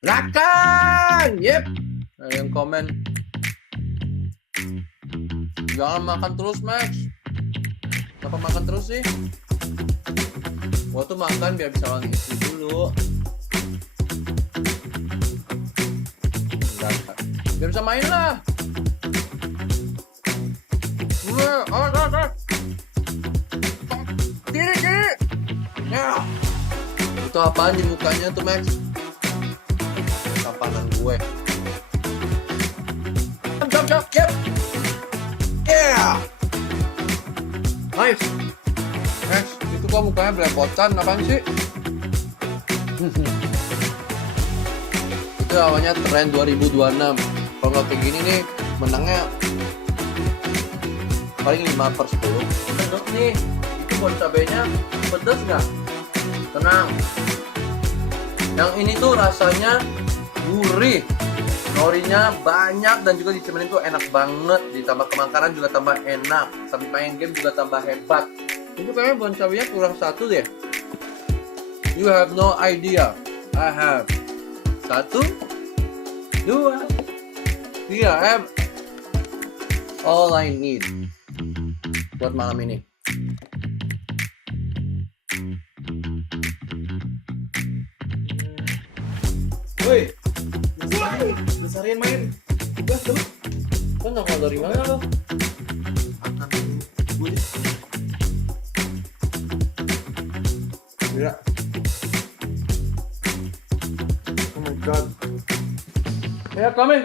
Makan! Yep! Ada yang komen. Jangan makan terus, Max. Kenapa makan terus sih? Gua tuh makan biar bisa wangi istri dulu. Biar bisa main lah. Kiri. Ya. Itu apaan di mukanya tuh, Max? Kapanan gue. Jump. Yep. Yeah. Nice. Max, itu kok mukanya belepotan, apaan sih? Itu awalnya tren 2026. Kalau nggak kayak gini nih, menangnya paling 5/10. Pedes nih, itu bon cabenya pedes nggak? Tenang. Yang ini tuh rasanya gurih, norinya banyak dan juga dicemerin tuh enak banget. Ditambah kemakaran juga tambah enak. Sampai main game juga tambah hebat. Itu kayaknya bon cabenya kurang satu deh. You have no idea. I have 1, 2, 3. I have all I need buat malam ini. Woi, besarian main. Gas dulu. Kan nongol dari mana lo? Gue. Ya. Oh my god. Ya, coming.